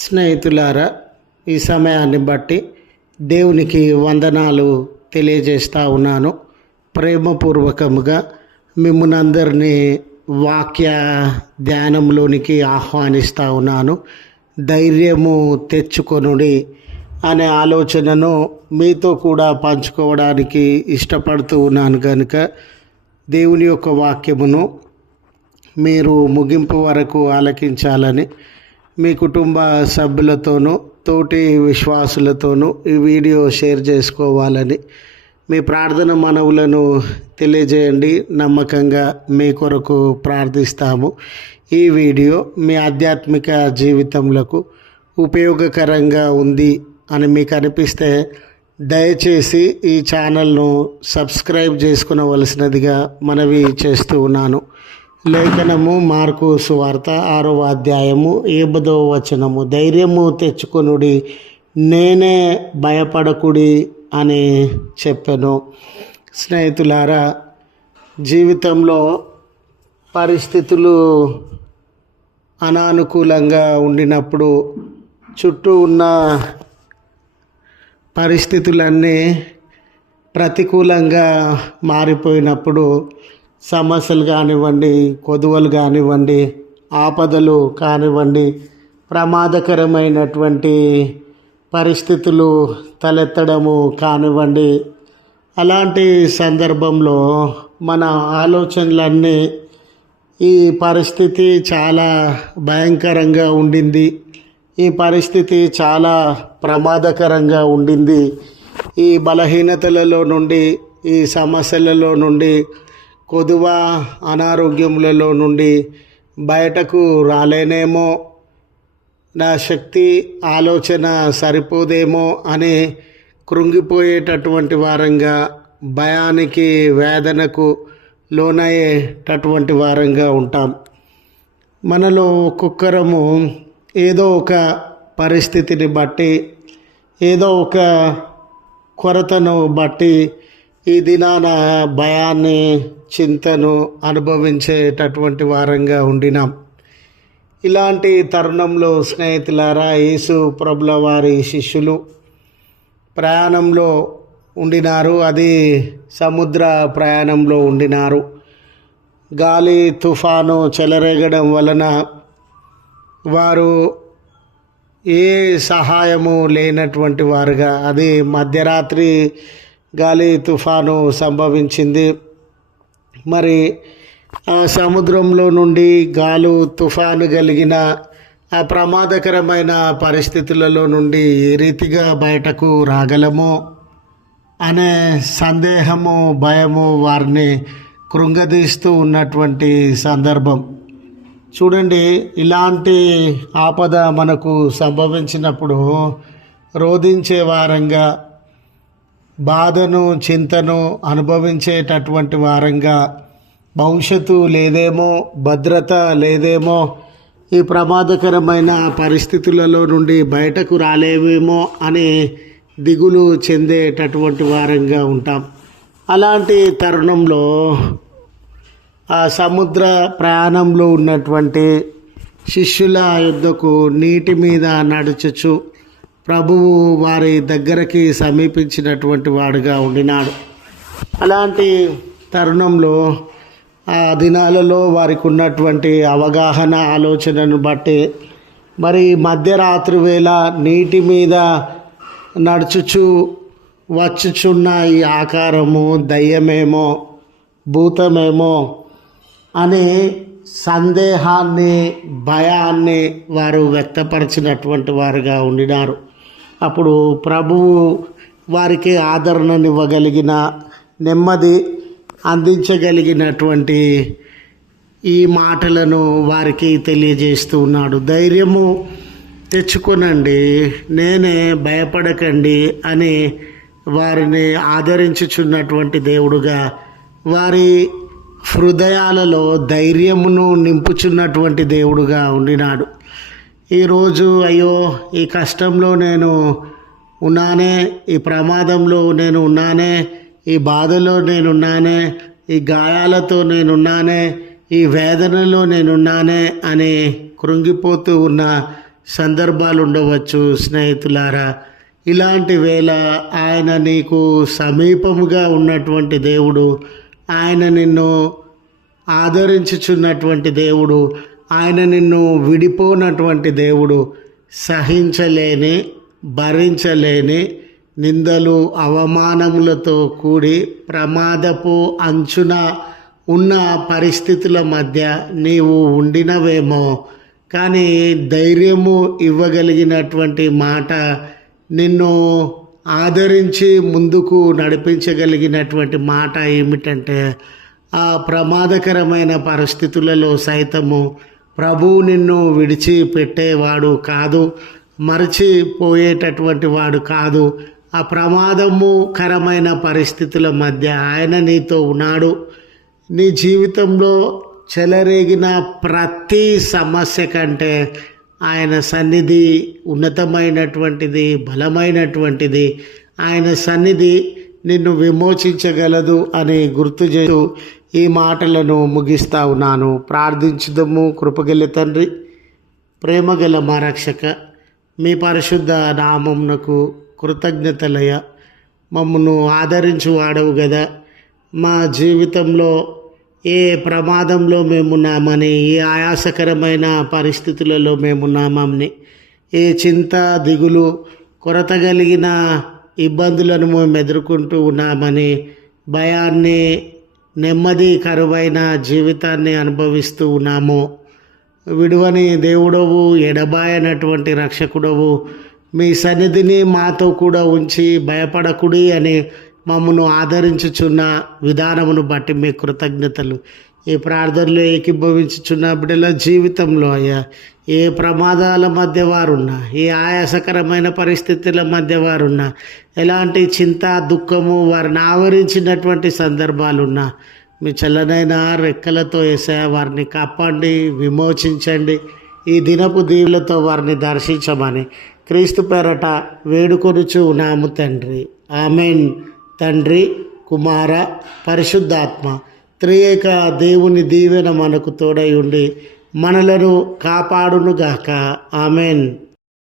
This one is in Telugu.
స్నేహితులారా, ఈ సమయాన్ని బట్టి దేవునికి వందనాలు తెలియజేస్తూ ఉన్నాను. ప్రేమపూర్వకముగా మిమ్మల్ని అందరినీ వాక్య ధ్యానంలోనికి ఆహ్వానిస్తూ ఉన్నాను. ధైర్యము తెచ్చుకొనుడి అనే ఆలోచనను మీతో కూడా పంచుకోవడానికి ఇష్టపడుతూ ఉన్నాను. కనుక దేవుని యొక్క వాక్యమును మీరు ముగింపు వరకు ఆలకించాలని మీ కుటుంబ సభ్యులతోనూ తోటి విశ్వాసులతోనూ ఈ వీడియో షేర్ చేసుకోవాలని మీ ప్రార్థన మనవులను తెలియజేయండి. నమ్మకంగా మీ కొరకు ప్రార్థిస్తాము. ఈ వీడియో మీ ఆధ్యాత్మిక జీవితంలో ఉపయోగకరంగా ఉంది అని మీకు అనిపిస్తే దయచేసి ఈ ఛానల్ను సబ్స్క్రైబ్ చేసుకునవలసినదిగా మనవి చేస్తూ ఉన్నాను. లేఖనము మార్కు సువార్త 6వ అధ్యాయము 7వ వచనము, ధైర్యము తెచ్చుకొనుడి, నేనే, భయపడకుడి అని చెప్పాను. స్నేహితులారా, జీవితంలో పరిస్థితులు అనానుకూలంగా ఉండినప్పుడు, చుట్టూ ఉన్న పరిస్థితులన్నీ ప్రతికూలంగా మారిపోయినప్పుడు, సమస్యలు కానివ్వండి, కొదువలు కానివ్వండి, ఆపదలు కానివ్వండి, ప్రమాదకరమైనటువంటి పరిస్థితులు తలెత్తడము కానివ్వండి, అలాంటి సందర్భంలో మన ఆలోచనలన్నీ ఈ పరిస్థితి చాలా భయంకరంగా ఉండింది, ఈ పరిస్థితి చాలా ప్రమాదకరంగా ఉండింది, ఈ బలహీనతలలో నుండి, ఈ సమస్యలలో నుండి, కొదువ అనారోగ్యములలో నుండి బయటకు రాలేనేమో, నా శక్తి ఆలోచన సరిపోదేమో అని కృంగిపోయేటటువంటి వారంగా, భయానికి వేదనకు లోనయ్యేటటువంటి వారంగా ఉంటాం. మనలో ఒక్కొక్కరము ఏదో ఒక పరిస్థితిని బట్టి, ఏదో ఒక కొరతను బట్టి ఈ దినాన భయాన్ని, చింతను అనుభవించేటటువంటి వారంగా ఉండినాం. ఇలాంటి తరుణంలో స్నేహితులారా, యేసు ప్రభుల వారి శిష్యులు ప్రయాణంలో ఉండినారు. అది సముద్ర ప్రయాణంలో ఉండినారు. గాలి తుఫాను చెలరేగడం వలన వారు ఏ సహాయము లేనటువంటి వారుగా, అది మధ్యరాత్రి గాలి తుఫాను సంభవించింది. మరి ఆ సముద్రంలో నుండి గాలు తుఫాను కలిగిన ఆ ప్రమాదకరమైన పరిస్థితులలో నుండి ఏ రీతిగా బయటకు రాగలమో అనే సందేహము, భయము వారిని కృంగదీస్తూ ఉన్నటువంటి సందర్భం. చూడండి, ఇలాంటి ఆపద మనకు సంభవించినప్పుడు రోధించే వారంగా, బాధను, చింతను అనుభవించేటటువంటి వారంగా, భవిష్యత్తు లేదేమో, భద్రత లేదేమో, ఈ ప్రమాదకరమైన పరిస్థితులలో నుండి బయటకు రాలేవేమో అని దిగులు చెందేటటువంటి వారంగా ఉంటాం. అలాంటి తరుణంలో ఆ సముద్ర ప్రయాణంలో ఉన్నటువంటి శిష్యుల యుద్ధకు నీటి మీద నడుచుచు ప్రభువు వారి దగ్గరికి సమీపించినటువంటి వాడుగా ఉండినాడు. అలాంటి తరుణంలో ఆ దినాలలో వారికి ఉన్నటువంటి అవగాహన, ఆలోచనను బట్టి మరి మధ్యరాత్రి వేళ నీటి మీద నడుచుచు వచ్చుచున్న ఈ ఆకారము దయ్యమేమో, భూతమేమో అనే సందేహాన్ని, భయాన్ని వారు వ్యక్తపరిచినటువంటి వారుగా ఉండినారు. అప్పుడు ప్రభువు వారికి ఆదరణనివ్వగలిగిన, నెమ్మది అందించగలిగినటువంటి ఈ మాటలను వారికి తెలియజేస్తూ ఉన్నాడు. ధైర్యము తెచ్చుకొనండి, నేనే, భయపడకండి అని వారిని ఆదరించుచున్నటువంటి దేవుడుగా, వారి హృదయాలలో ధైర్యమును నింపుచున్నటువంటి దేవుడుగా ఉండినాడు. ఈరోజు అయ్యో, ఈ కష్టంలో నేను ఉన్నానే, ఈ ప్రమాదంలో నేను ఉన్నానే, ఈ బాధలో నేనున్నానే, ఈ గాయాలతో నేనున్నానే, ఈ వేదనలో నేనున్నానే అని కృంగిపోతూ ఉన్న సందర్భాలు ఉండవచ్చు స్నేహితులారా. ఇలాంటి వేళ ఆయన నీకు సమీపముగా ఉన్నటువంటి దేవుడు, ఆయన నిన్ను ఆదరించుచున్నటువంటి దేవుడు, ఆయన నిన్ను విడిపోనటువంటి దేవుడు. సహించలేని, భరించలేని నిందలు, అవమానములతో కూడి ప్రమాదపు అంచున ఉన్న పరిస్థితుల మధ్య నీవు ఉండినవేమో, కానీ ధైర్యము ఇవ్వగలిగినటువంటి మాట, నిన్ను ఆదరించి ముందుకు నడిపించగలిగినటువంటి మాట ఏమిటంటే, ఆ ప్రమాదకరమైన పరిస్థితులలో సైతము ప్రభువు నిన్ను విడిచిపెట్టేవాడు కాదు, మరచిపోయేటటువంటి వాడు కాదు. ఆ ప్రమాదముకరమైన పరిస్థితుల మధ్య ఆయన నీతో ఉన్నాడు. నీ జీవితంలో చెలరేగిన ప్రతి సమస్య కంటే ఆయన సన్నిధి ఉన్నతమైనటువంటిది, బలమైనటువంటిది. ఆయన సన్నిధి నిన్ను విమోచించగలదు అని గుర్తు చేస్తూ ఈ మాటలను ముగిస్తా ఉన్నాను. ప్రార్థించుదము. కృపగల తండ్రి, ప్రేమగల మా రక్షక, మీ పరిశుద్ధ నామమునకు కృతజ్ఞతలయ. మమ్మను ఆదరించి వాడవు కదా. మా జీవితంలో ఏ ప్రమాదంలో మేమున్నామని, ఏ ఆయాసకరమైన పరిస్థితులలో మేమున్నామని, ఏ చింత, దిగులు, కొరత కలిగిన ఇబ్బందులను మేము ఎదుర్కొంటూ ఉన్నామని, భయాన్ని, నెమ్మది కరువైన జీవితాన్ని అనుభవిస్తూ ఉన్నాము. విడువని దేవుడవు, ఎడబాయనటువంటి రక్షకుడవు, మీ సన్నిధిని మాతో కూడా ఉంచి భయపడకుడి అని మమ్మను ఆదరించుచున్న విధానమును బట్టి మీ కృతజ్ఞతలు. ఈ ప్రార్థనలో ఏకీభవించుచున్న బిడ్డల జీవితంలో అయ్యా, ఏ ప్రమాదాల మధ్య వారున్నా, ఏ ఆయాసకరమైన పరిస్థితుల మధ్య వారున్నా, ఎలాంటి చింత, దుఃఖము వారిని ఆవరించినటువంటి సందర్భాలున్నా, మీ చల్లనైన రెక్కలతో వేసా వారిని కాపాడి విమోచించండి. ఈ దినపు దీవులతో వారిని దర్శించమని క్రీస్తు పేరట వేడుకొనుచు ఉన్నాము తండ్రి. ఆమెన్. తండ్రి, కుమార, పరిశుద్ధాత్మ త్రియేక దేవుని దీవెన మనకు తోడై ఉండి మనలను కాపాడునుగాక. ఆమెన్.